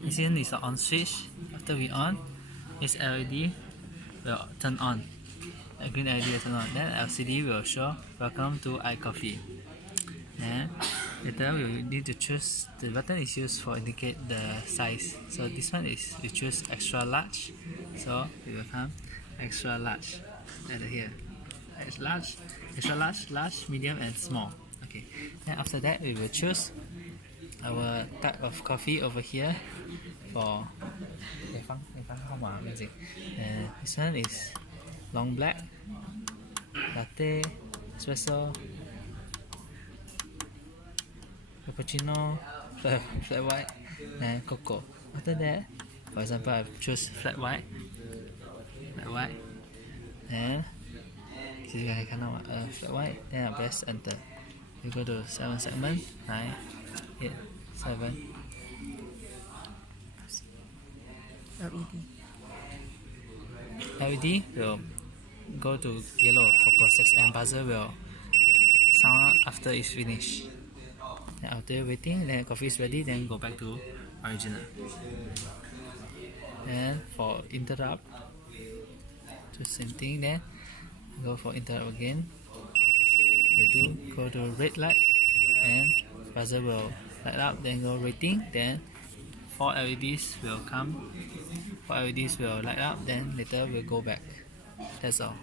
This one is the on switch. After we on, this LED will turn on. The green LED will turn on. Then LCD will show "Welcome to iCoffee." Then later we need to choose. The button is used for indicate the size. So this one is we choose extra large. So it will come extra large at here. Extra large, medium, and small. Okay. Then after that we will choose our type of coffee over here for this one is long black, latte, espresso, cappuccino, flat white, and cocoa. After that, for example, I choose flat white, and flat white, then I press enter. We go to 7 segment, 9, 8, 7. LED will go to yellow for process, and buzzer will sound after it's finished. Then after waiting, then coffee is ready, then go back to original. And for interrupt, do same thing. Then go for interrupt again. We do go to red light, and buzzer will light up. Then go rating. Then 4 LEDs will come. 4 LEDs will light up. Then later we'll go back. That's all.